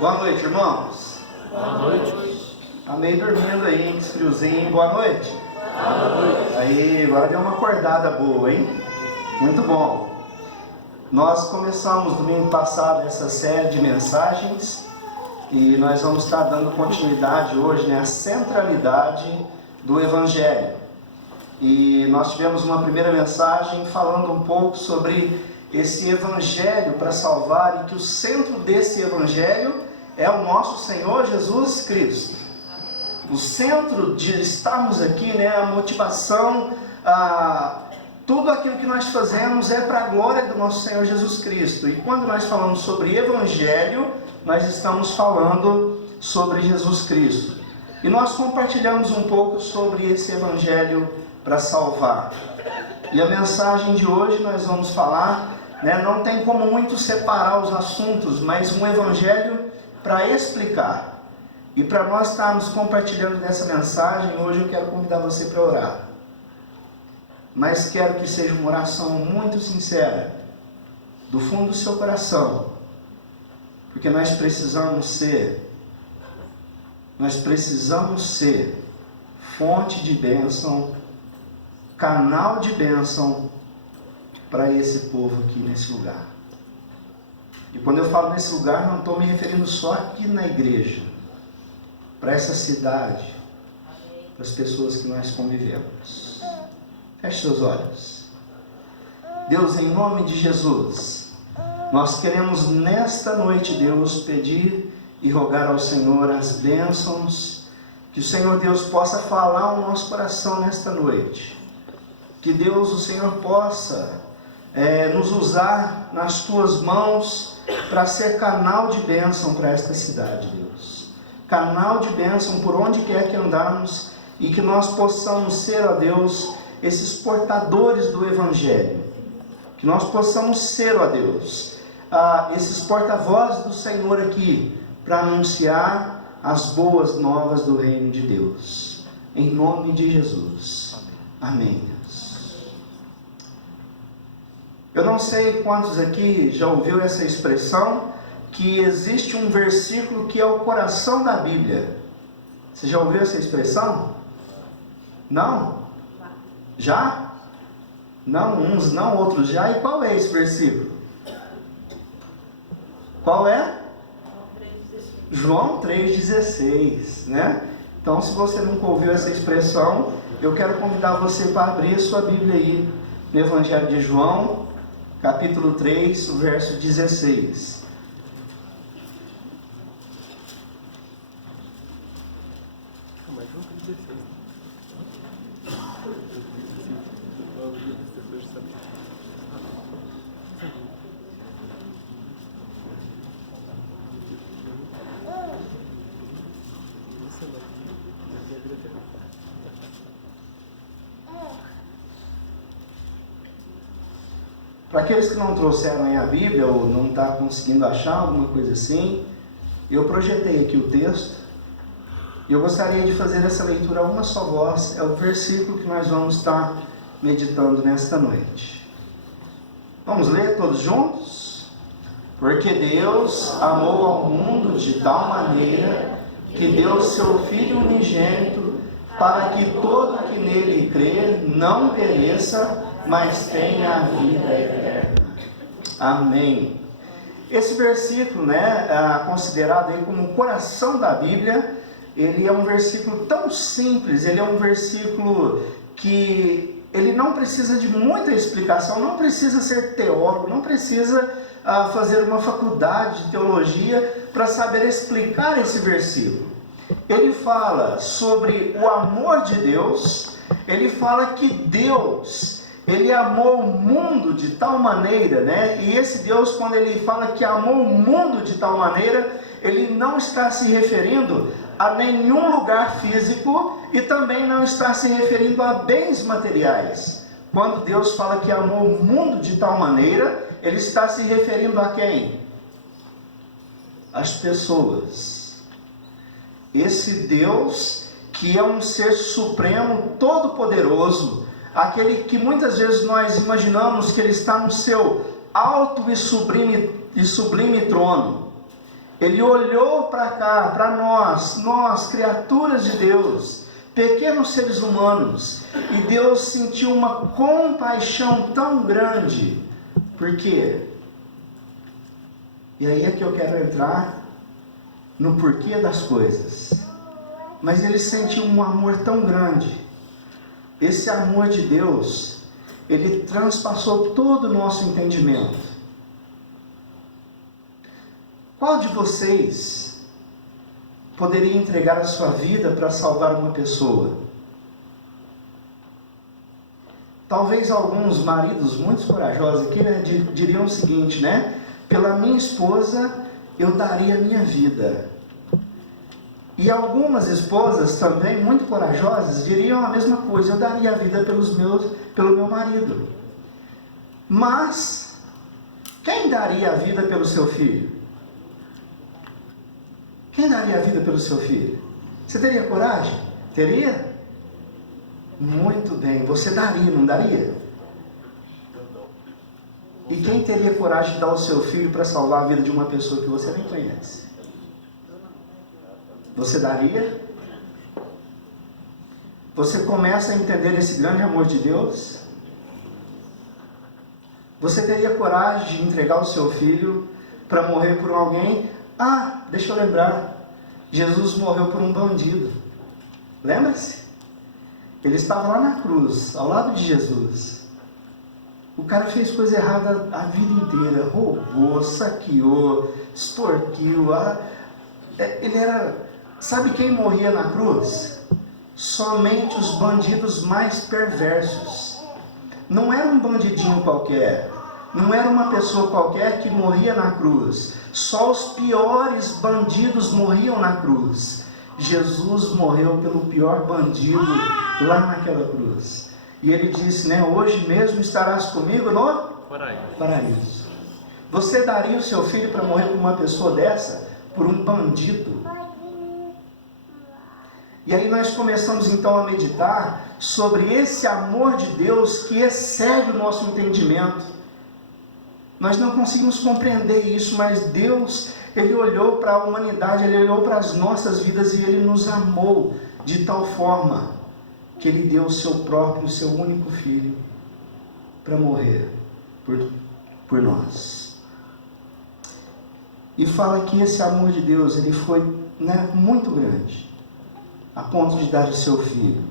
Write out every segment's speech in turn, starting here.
Boa noite, irmãos. Boa noite. Tá meio dormindo aí, hein? Esse friozinho. Boa noite. Boa noite. Aí, agora deu uma acordada boa, hein? Muito bom. Nós começamos domingo passado essa série de mensagens e nós vamos estar dando continuidade hoje, né? A centralidade do Evangelho. E nós tivemos uma primeira mensagem falando um pouco sobre esse Evangelho para salvar, e que o centro desse Evangelho é o nosso Senhor Jesus Cristo. O centro de estarmos aqui, né, a motivação, tudo aquilo que nós fazemos é para a glória do nosso Senhor Jesus Cristo. E quando nós falamos sobre Evangelho, nós estamos falando sobre Jesus Cristo. E nós compartilhamos um pouco sobre esse Evangelho para salvar. E a mensagem de hoje nós vamos falar, né, não tem como muito separar os assuntos, mas um Evangelho para explicar. E para nós estarmos compartilhando dessa mensagem, hoje eu quero convidar você para orar. Mas quero que seja uma oração muito sincera, do fundo do seu coração. Porque nós precisamos ser fonte de bênção, canal de bênção para esse povo aqui nesse lugar. E quando eu falo nesse lugar, não estou me referindo só aqui na igreja, para essa cidade, para as pessoas que nós convivemos. Feche seus olhos. Deus, em nome de Jesus, nós queremos nesta noite, Deus, pedir e rogar ao Senhor as bênçãos, que o Senhor Deus possa falar ao nosso coração nesta noite. Que Deus, o Senhor, possa nos usar nas tuas mãos para ser canal de bênção para esta cidade, Deus. Canal de bênção por onde quer que andarmos, e que nós possamos ser, ó Deus, esses portadores do Evangelho. Que nós possamos ser, ó Deus, esses porta-vozes do Senhor aqui, para anunciar as boas novas do reino de Deus. Em nome de Jesus. Amém, Deus. Eu não sei quantos aqui já ouviu essa expressão, que existe um versículo que é o coração da Bíblia. Você já ouviu essa expressão? Não? Já? Não, uns não, outros já. E qual é esse versículo? Qual é? João 3,16, né? Então, se você nunca ouviu essa expressão, eu quero convidar você para abrir a sua Bíblia aí no Evangelho de João, capítulo 3, verso 16. Para aqueles que não trouxeram aí a Bíblia, ou não está conseguindo achar alguma coisa assim, eu projetei aqui o texto, e eu gostaria de fazer essa leitura a uma só voz. É o versículo que nós vamos estar meditando nesta noite. Vamos ler todos juntos? Porque Deus amou ao mundo de tal maneira que deu seu Filho unigênito, para que todo que nele crer não pereça, mas tenha a vida eterna. Amém. Esse versículo, né, considerado aí como o coração da Bíblia, ele é um versículo tão simples, ele é um versículo que ele não precisa de muita explicação, não precisa ser teólogo, não precisa fazer uma faculdade de teologia para saber explicar esse versículo. Ele fala sobre o amor de Deus, ele fala que Deus, ele amou o mundo de tal maneira, né? E esse Deus, quando ele fala que amou o mundo de tal maneira, ele não está se referindo a nenhum lugar físico e também não está se referindo a bens materiais. Quando Deus fala que amou o mundo de tal maneira, ele está se referindo a quem? As pessoas. Esse Deus que é um ser supremo, todo-poderoso, aquele que muitas vezes nós imaginamos que ele está no seu alto e sublime trono. Ele olhou para cá, para nós, criaturas de Deus, pequenos seres humanos, e Deus sentiu uma compaixão tão grande. Por quê? E aí é que eu quero entrar no porquê das coisas. Mas ele sentiu um amor tão grande. Esse amor de Deus, ele transpassou todo o nosso entendimento. Qual de vocês poderia entregar a sua vida para salvar uma pessoa? Talvez alguns maridos muito corajosos aqui, né, diriam o seguinte, né? Pela minha esposa eu daria a minha vida. E algumas esposas também muito corajosas diriam a mesma coisa, eu daria a vida pelo meu marido. Mas quem daria a vida pelo seu filho? Quem daria a vida pelo seu filho? Você teria coragem? Teria? Muito bem, você daria, não daria? E quem teria coragem de dar o seu filho para salvar a vida de uma pessoa que você nem conhece? Você daria? Você começa a entender esse grande amor de Deus? Você teria coragem de entregar o seu filho para morrer por alguém? Ah, deixa eu lembrar, Jesus morreu por um bandido. Lembra-se? Ele estava lá na cruz, ao lado de Jesus. O cara fez coisa errada a vida inteira, roubou, saqueou, extorquiu. Ele era... Sabe quem morria na cruz? Somente os bandidos mais perversos. Não era um bandidinho qualquer, não era uma pessoa qualquer que morria na cruz. Só os piores bandidos morriam na cruz. Jesus morreu pelo pior bandido lá naquela cruz. E ele disse, né, hoje mesmo estarás comigo no paraíso. Você daria o seu filho para morrer por uma pessoa dessa? Por um bandido? E aí nós começamos então a meditar sobre esse amor de Deus que excede o nosso entendimento. Nós não conseguimos compreender isso, mas Deus, Ele olhou para a humanidade, Ele olhou para as nossas vidas e Ele nos amou de tal forma que Ele deu o seu próprio, o seu único Filho para morrer por nós. E fala que esse amor de Deus, Ele foi, né, muito grande, a ponto de dar o seu Filho.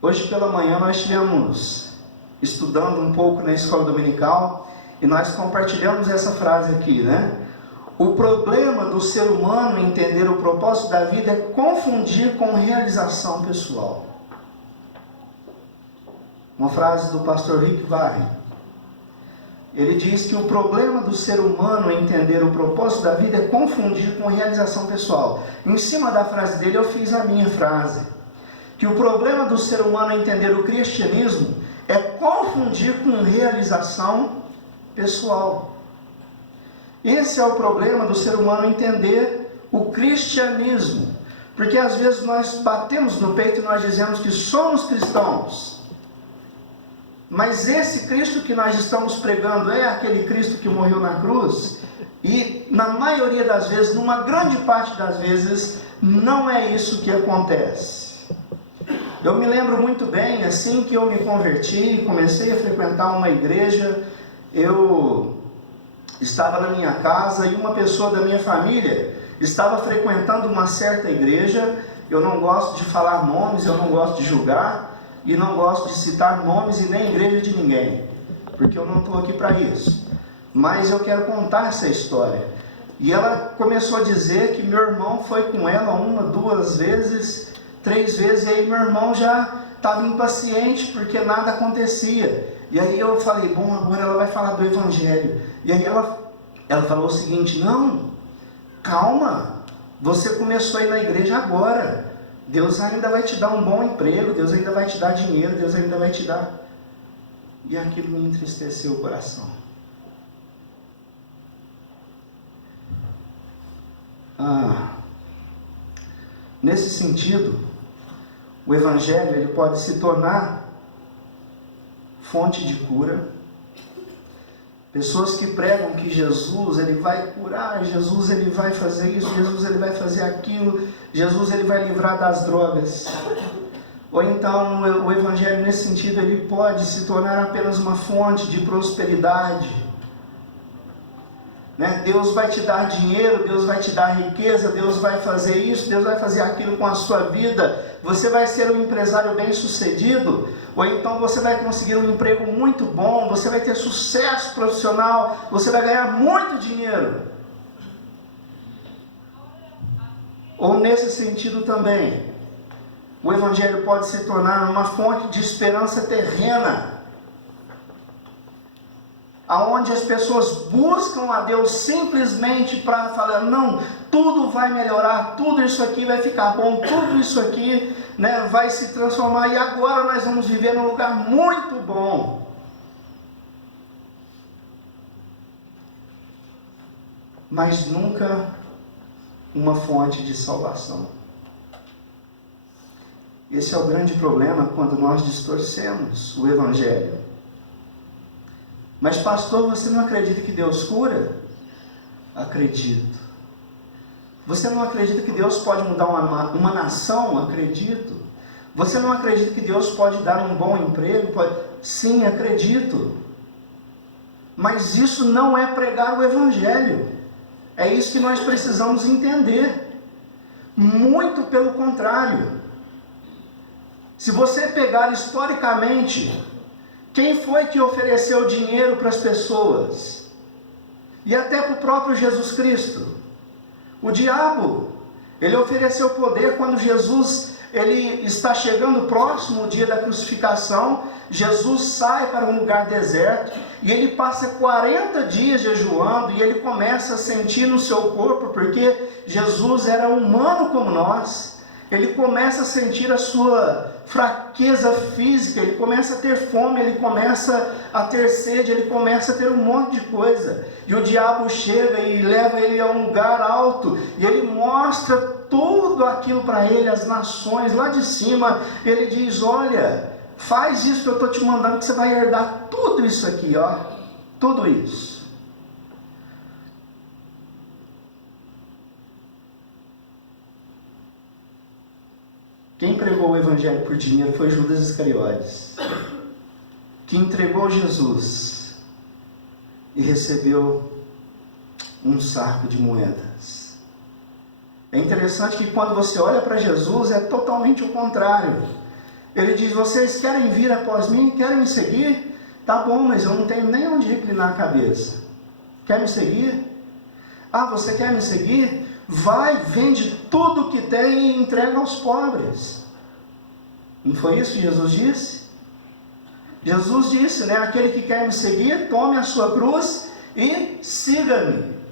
Hoje pela manhã nós estivemos estudando um pouco na escola dominical e nós compartilhamos essa frase aqui, né? O problema do ser humano entender o propósito da vida é confundir com realização pessoal. Uma frase do pastor Rick Warren. Ele diz que o problema do ser humano entender o propósito da vida é confundir com realização pessoal. Em cima da frase dele eu fiz a minha frase. Que o problema do ser humano entender o cristianismo é confundir com realização pessoal. Esse é o problema do ser humano entender o cristianismo. Porque às vezes nós batemos no peito e nós dizemos que somos cristãos. Mas esse Cristo que nós estamos pregando é aquele Cristo que morreu na cruz? E na maioria das vezes, numa grande parte das vezes, não é isso que acontece. Eu me lembro muito bem, assim que eu me converti, comecei a frequentar uma igreja, eu estava na minha casa e uma pessoa da minha família estava frequentando uma certa igreja. Eu não gosto de falar nomes, eu não gosto de julgar, e não gosto de citar nomes e nem igreja de ninguém, porque eu não estou aqui para isso. Mas eu quero contar essa história. E ela começou a dizer que meu irmão foi com ela 1, 2 vezes, 3 vezes, e aí meu irmão já estava impaciente porque nada acontecia. E aí eu falei, bom, agora ela vai falar do Evangelho. E aí ela falou o seguinte, não, calma, você começou a ir na igreja agora. Deus ainda vai te dar um bom emprego, Deus ainda vai te dar dinheiro, Deus ainda vai te dar... E aquilo me entristeceu o coração. Nesse sentido, o Evangelho ele pode se tornar fonte de cura, Pessoas que pregam que Jesus, ele vai curar, Jesus, ele vai fazer isso, Jesus, ele vai fazer aquilo, Jesus, ele vai livrar das drogas. Ou então o Evangelho, nesse sentido, ele pode se tornar apenas uma fonte de prosperidade. Né? Deus vai te dar dinheiro, Deus vai te dar riqueza, Deus vai fazer isso, Deus vai fazer aquilo com a sua vida. Você vai ser um empresário bem-sucedido, ou então você vai conseguir um emprego muito bom, você vai ter sucesso profissional, você vai ganhar muito dinheiro. Ou nesse sentido também, o Evangelho pode se tornar uma fonte de esperança terrena, aonde as pessoas buscam a Deus simplesmente para falar, não, tudo vai melhorar, tudo isso aqui vai ficar bom, tudo isso aqui, né, vai se transformar, e agora nós vamos viver num lugar muito bom. Mas nunca uma fonte de salvação. Esse é o grande problema quando nós distorcemos o Evangelho. Mas pastor, você não acredita que Deus cura? Acredito. Você não acredita que Deus pode mudar uma nação? Acredito. Você não acredita que Deus pode dar um bom emprego? Sim, acredito. Mas isso não é pregar o Evangelho. É isso que nós precisamos entender. Muito pelo contrário. Se você pegar historicamente, quem foi que ofereceu dinheiro para as pessoas? E até para o próprio Jesus Cristo? O diabo. Ele ofereceu poder quando Jesus, ele está chegando próximo ao dia da crucificação. Jesus sai para um lugar deserto e ele passa 40 dias jejuando, e ele começa a sentir no seu corpo, porque Jesus era humano como nós. Ele começa a sentir a sua fraqueza física, ele começa a ter fome, ele começa a ter sede, ele começa a ter um monte de coisa. E o diabo chega e leva ele a um lugar alto, e ele mostra tudo aquilo para ele, as nações lá de cima. Ele diz, olha, faz isso que eu estou te mandando, que você vai herdar tudo isso aqui, ó, tudo isso. Quem pregou o Evangelho por dinheiro foi Judas Iscariotes, que entregou Jesus e recebeu um saco de moedas. É interessante que quando você olha para Jesus, é totalmente o contrário. Ele diz, vocês querem vir após mim? Querem me seguir? Tá bom, mas eu não tenho nem onde reclinar a cabeça. Quer me seguir? Ah, você quer me seguir? Vai, vende tudo que tem e entrega aos pobres. Não foi isso que Jesus disse? Jesus disse, né? Aquele que quer me seguir, tome a sua cruz e siga-me.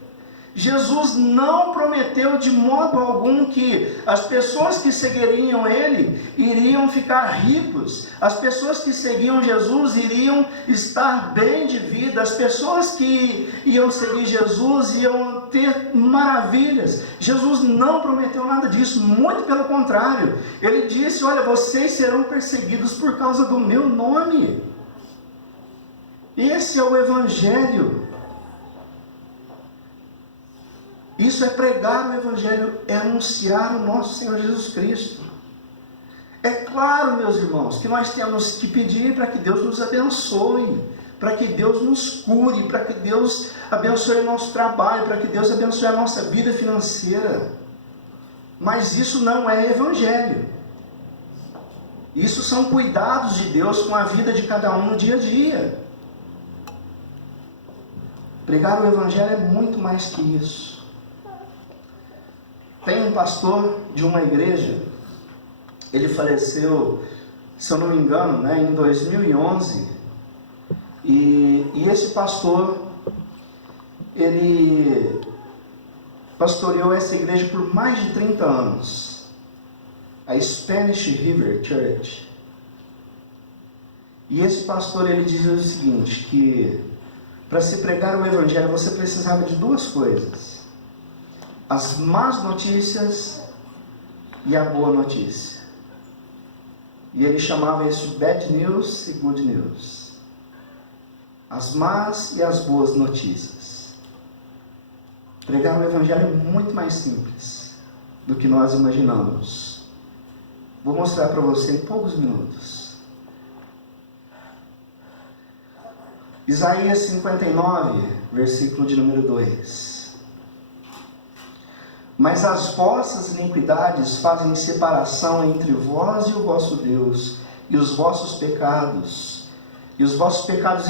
Jesus não prometeu de modo algum que as pessoas que seguiriam ele iriam ficar ricos, as pessoas que seguiam Jesus iriam estar bem de vida, as pessoas que iam seguir Jesus iam ter maravilhas. Jesus não prometeu nada disso, muito pelo contrário. Ele disse, olha, vocês serão perseguidos por causa do meu nome. Esse é o Evangelho. Isso é pregar o Evangelho, é anunciar o nosso Senhor Jesus Cristo. É claro, meus irmãos, que nós temos que pedir para que Deus nos abençoe, para que Deus nos cure, para que Deus abençoe o nosso trabalho, para que Deus abençoe a nossa vida financeira. Mas isso não é Evangelho. Isso são cuidados de Deus com a vida de cada um no dia a dia. Pregar o Evangelho é muito mais que isso. Tem um pastor de uma igreja, ele faleceu, se eu não me engano, né, em 2011, e esse pastor, ele pastoreou essa igreja por mais de 30 anos, a Spanish River Church. E esse pastor, ele dizia o seguinte, que para se pregar o Evangelho você precisava de duas coisas: as más notícias e a boa notícia. E ele chamava isso de bad news e good news. as más e as boas notícias. Pregar o Evangelho é muito mais simples do que nós imaginamos. Vou mostrar para você em poucos minutos. Isaías 59, versículo de número 2. Mas as vossas iniquidades fazem separação entre vós e o vosso Deus, e os vossos pecados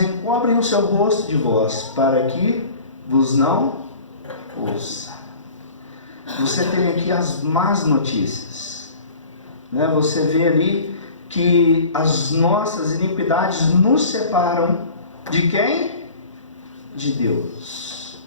encobrem o seu rosto de vós, para que vos não ouça. Você tem aqui as más notícias, né? Você vê ali que as nossas iniquidades nos separam de quem? De Deus.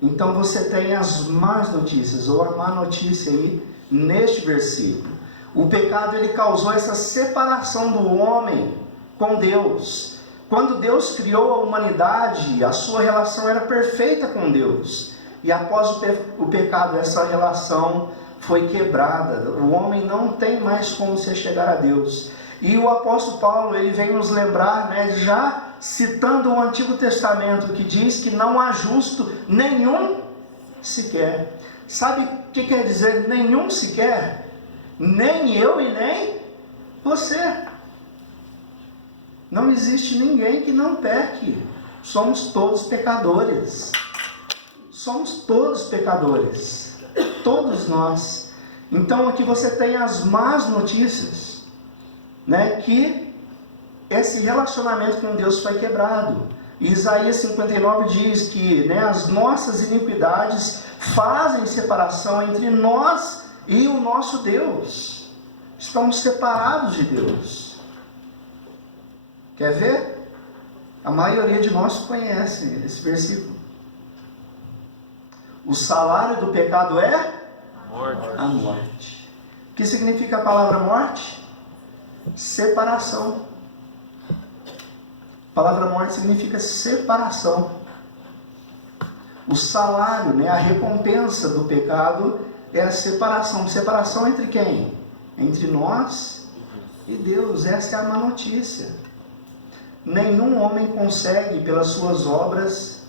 Então você tem as más notícias, ou a má notícia aí, neste versículo. O pecado, ele causou essa separação do homem com Deus. Quando Deus criou a humanidade, a sua relação era perfeita com Deus. E após o pecado, essa relação foi quebrada. O homem não tem mais como se chegar a Deus. E o apóstolo Paulo, ele vem nos lembrar, né, já citando o Antigo Testamento, que diz que não há justo nenhum sequer. Sabe o que quer dizer nenhum sequer? Nem eu e nem você. Não existe ninguém que não peque. Somos todos pecadores. Somos todos pecadores. Todos nós. Então aqui você tem as más notícias, né, que esse relacionamento com Deus foi quebrado. Isaías 59 diz que, né, as nossas iniquidades fazem separação entre nós e o nosso Deus. Estamos separados de Deus. Quer ver? A maioria de nós conhece esse versículo. O salário do pecado é morte. A morte. O que significa a palavra morte? Separação. A palavra morte significa separação. O salário, né, a recompensa do pecado é a separação. Separação entre quem? Entre nós e Deus. Essa é a má notícia. Nenhum homem consegue, pelas suas obras,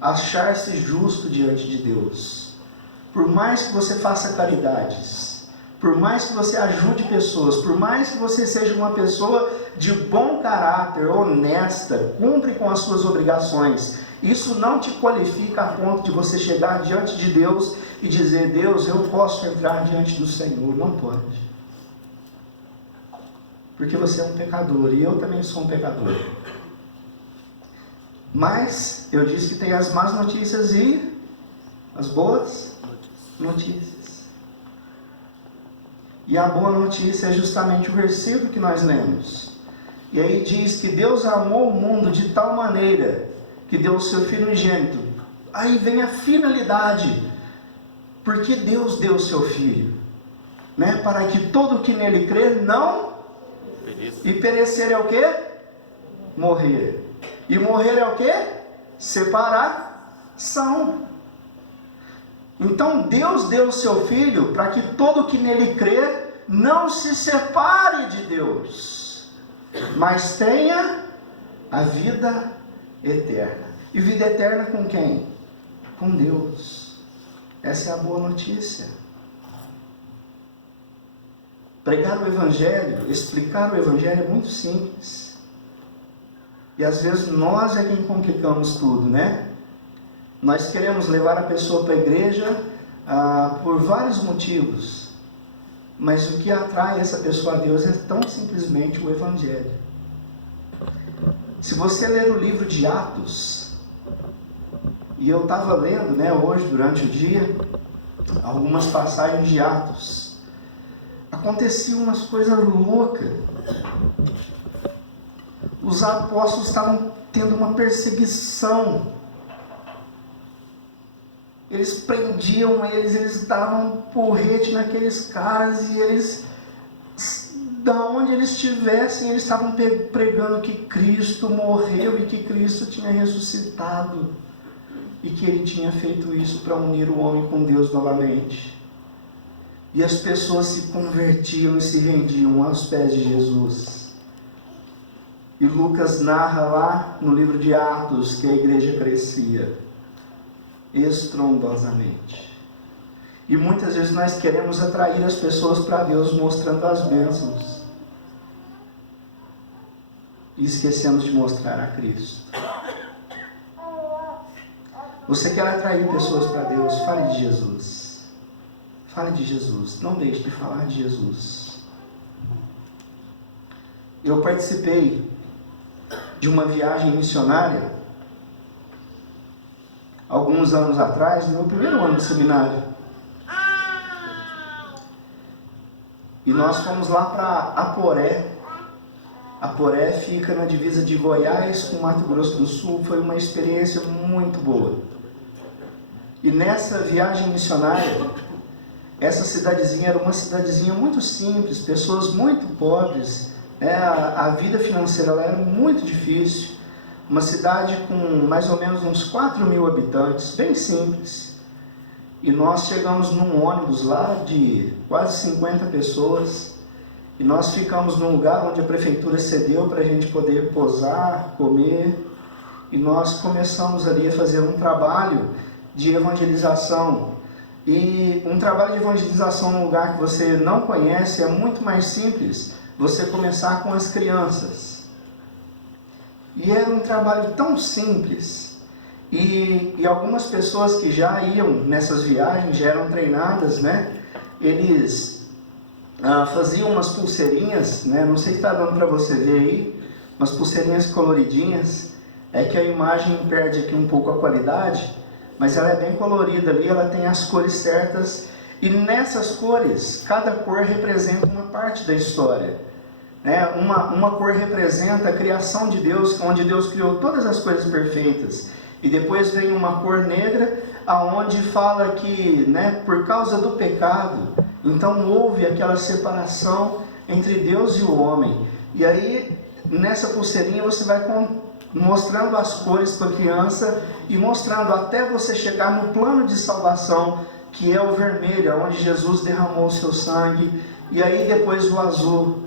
achar-se justo diante de Deus. Por mais que você faça caridades, por mais que você ajude pessoas, por mais que você seja uma pessoa de bom caráter, honesta, cumpre com as suas obrigações, isso não te qualifica a ponto de você chegar diante de Deus e dizer: Deus, eu posso entrar diante do Senhor. Não pode. Porque você é um pecador, e eu também sou um pecador. Mas eu disse que tem as más notícias e as boas notícias. E a boa notícia é justamente o versículo que nós lemos. E aí diz que Deus amou o mundo de tal maneira que deu o seu Filho unigênito. Aí vem a finalidade. Porque Deus deu o seu Filho, né? Para que todo que nele crer não e perecer é o quê? Morrer. E morrer é o quê? Separação. Então Deus deu o seu Filho para que todo que nele crer não se separe de Deus, mas tenha a vida eterna. E vida eterna com quem? Com Deus. Essa é a boa notícia. Pregar o Evangelho, explicar o Evangelho é muito simples. E às vezes nós é quem complicamos tudo, né? Nós queremos levar a pessoa para a igreja por vários motivos. Mas o que atrai essa pessoa a Deus é tão simplesmente o Evangelho. Se você ler o livro de Atos, e eu estava lendo, né, hoje durante o dia, algumas passagens de Atos, aconteciam umas coisas loucas. Os apóstolos estavam tendo uma perseguição. Eles prendiam eles davam porrete naqueles caras, e eles, da onde eles estivessem, eles estavam pregando que Cristo morreu e que Cristo tinha ressuscitado, e que Ele tinha feito isso para unir o homem com Deus novamente. E as pessoas se convertiam e se rendiam aos pés de Jesus. E Lucas narra lá no livro de Atos que a igreja crescia estrondosamente. E muitas vezes nós queremos atrair as pessoas para Deus mostrando as bênçãos. E esquecemos de mostrar a Cristo. Você quer atrair pessoas para Deus? Fale de Jesus. Fale de Jesus. Não deixe de falar de Jesus. Eu participei de uma viagem missionária alguns anos atrás, no meu primeiro ano de seminário. E nós fomos lá para Aporé. Aporé fica na divisa de Goiás com Mato Grosso do Sul. Foi uma experiência muito boa. E nessa viagem missionária, essa cidadezinha era uma cidadezinha muito simples, pessoas muito pobres, a vida financeira lá era muito difícil. Uma cidade com mais ou menos uns 4.000 habitantes, bem simples. E nós chegamos num ônibus lá de quase 50 pessoas. E nós ficamos num lugar onde a prefeitura cedeu para a gente poder posar, comer. E nós começamos ali a fazer um trabalho de evangelização. E um trabalho de evangelização num lugar que você não conhece é muito mais simples. Você começar com as crianças. E era um trabalho tão simples. E algumas pessoas que já iam nessas viagens, já eram treinadas, né? Eles faziam umas pulseirinhas, né? Não sei se está dando para você ver aí, umas pulseirinhas coloridinhas. É que a imagem perde aqui um pouco a qualidade, mas ela é bem colorida ali, ela tem as cores certas. E nessas cores, cada cor representa uma parte da história. Uma cor representa a criação de Deus, onde Deus criou todas as coisas perfeitas. E depois vem uma cor negra, aonde fala que, por causa do pecado, então houve aquela separação entre Deus e o homem. E aí, nessa pulseirinha, você vai mostrando as cores para a criança e mostrando até você chegar no plano de salvação, que é o vermelho, onde Jesus derramou o seu sangue. E aí depois o azul,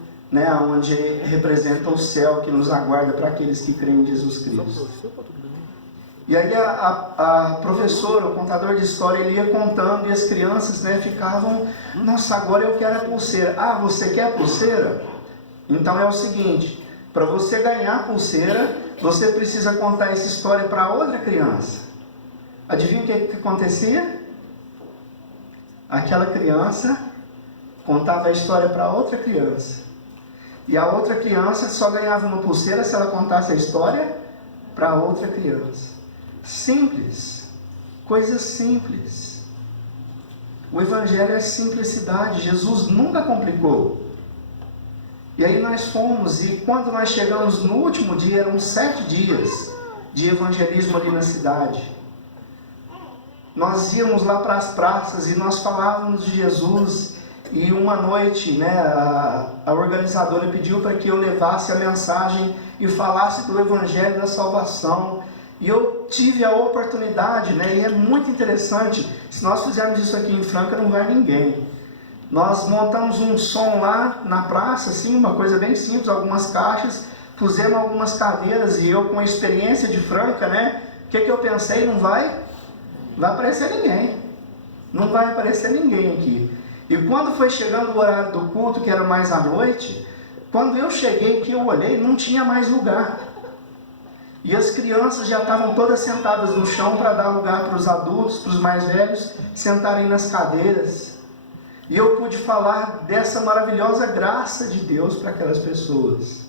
onde representa o céu que nos aguarda para aqueles que creem em Jesus Cristo. E aí a professora, o contador de história, ele ia contando e as crianças ficavam, nossa, agora eu quero a pulseira. Ah, você quer a pulseira? Então é o seguinte, para você ganhar a pulseira, você precisa contar essa história para outra criança. Adivinha o que acontecia? Aquela criança contava a história para outra criança. E a outra criança só ganhava uma pulseira se ela contasse a história para outra criança. Simples. Coisas simples. O Evangelho é simplicidade. Jesus nunca complicou. E aí nós fomos, e quando nós chegamos no último dia, eram 7 dias de evangelismo ali na cidade. Nós íamos lá para as praças e nós falávamos de Jesus. E uma noite, a organizadora pediu para que eu levasse a mensagem e falasse do Evangelho da Salvação. E eu tive a oportunidade, e é muito interessante. Se nós fizermos isso aqui em Franca, não vai ninguém. Nós montamos um som lá na praça, assim, uma coisa bem simples, algumas caixas, pusemos algumas cadeiras, e eu com a experiência de Franca, o que eu pensei? Não vai aparecer ninguém. Não vai aparecer ninguém aqui. E quando foi chegando o horário do culto, que era mais à noite, quando eu cheguei, que eu olhei, não tinha mais lugar. E as crianças já estavam todas sentadas no chão para dar lugar para os adultos, para os mais velhos, sentarem nas cadeiras. E eu pude falar dessa maravilhosa graça de Deus para aquelas pessoas.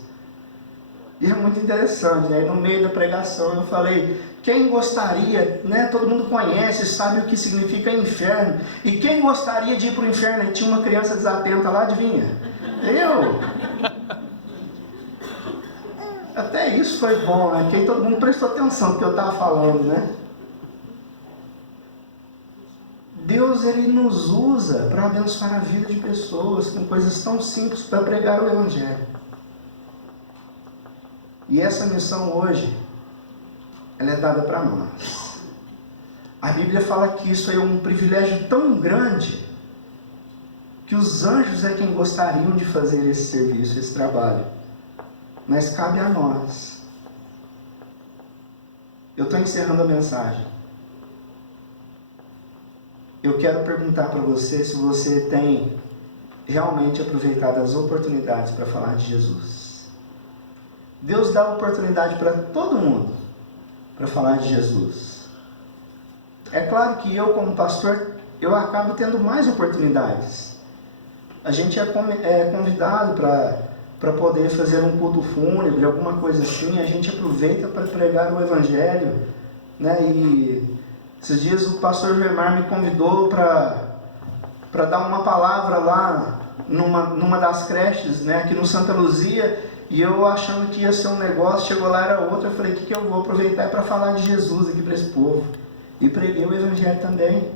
E é muito interessante, no meio da pregação eu falei, quem gostaria, todo mundo conhece, sabe o que significa inferno, e quem gostaria de ir para o inferno? E tinha uma criança desatenta lá, adivinha? Eu! Até isso foi bom, que aí todo mundo prestou atenção no que eu estava falando, Deus, Ele nos usa para abençoar a vida de pessoas com coisas tão simples para pregar o Evangelho. E essa missão hoje, ela é dada para nós. A Bíblia fala que isso é um privilégio tão grande que os anjos é quem gostariam de fazer esse serviço, esse trabalho. Mas cabe a nós. Eu estou encerrando a mensagem. Eu quero perguntar para você se você tem realmente aproveitado as oportunidades para falar de Jesus. Deus dá oportunidade para todo mundo para falar de Jesus. É claro que eu, como pastor, eu acabo tendo mais oportunidades. A gente é convidado para poder fazer um culto fúnebre, alguma coisa assim, a gente aproveita para pregar o Evangelho, né? E esses dias o pastor Germar me convidou para dar uma palavra lá numa das creches, né, aqui no Santa Luzia, e eu achando que ia ser um negócio, chegou lá, era outro. Eu falei, o que eu vou aproveitar para falar de Jesus aqui para esse povo? E preguei o Evangelho também.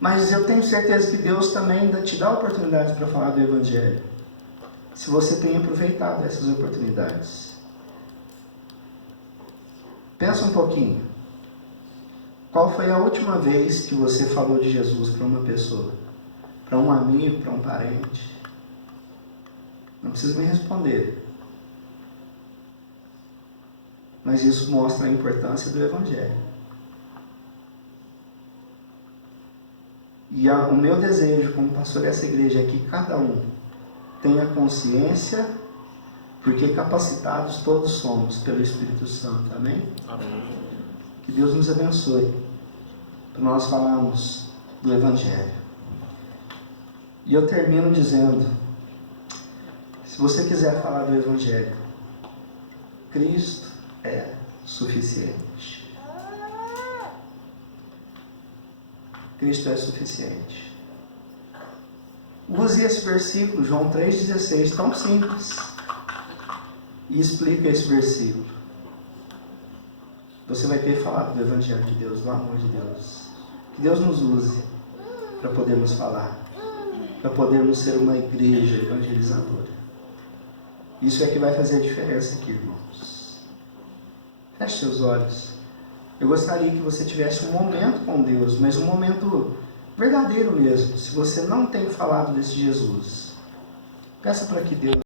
Mas eu tenho certeza que Deus também ainda te dá oportunidades para falar do Evangelho, se você tem aproveitado essas oportunidades. Pensa um pouquinho. Qual foi a última vez que você falou de Jesus para uma pessoa? Para um amigo, para um parente? Não precisa me responder. Mas isso mostra a importância do Evangelho. E o meu desejo como pastor dessa igreja é que cada um tenha consciência, porque capacitados todos somos pelo Espírito Santo. Amém? Amém. Que Deus nos abençoe para nós falarmos do Evangelho. E eu termino dizendo, se você quiser falar do Evangelho, Cristo é suficiente. Cristo é suficiente. Use esse versículo, João 3,16, tão simples, e explica esse versículo. Você vai ter falado do Evangelho de Deus, do amor de Deus. Que Deus nos use para podermos falar, para podermos ser uma igreja evangelizadora. Isso é que vai fazer a diferença aqui, irmãos. Feche seus olhos. Eu gostaria que você tivesse um momento com Deus, mas um momento verdadeiro mesmo. Se você não tem falado desse Jesus, peça para que Deus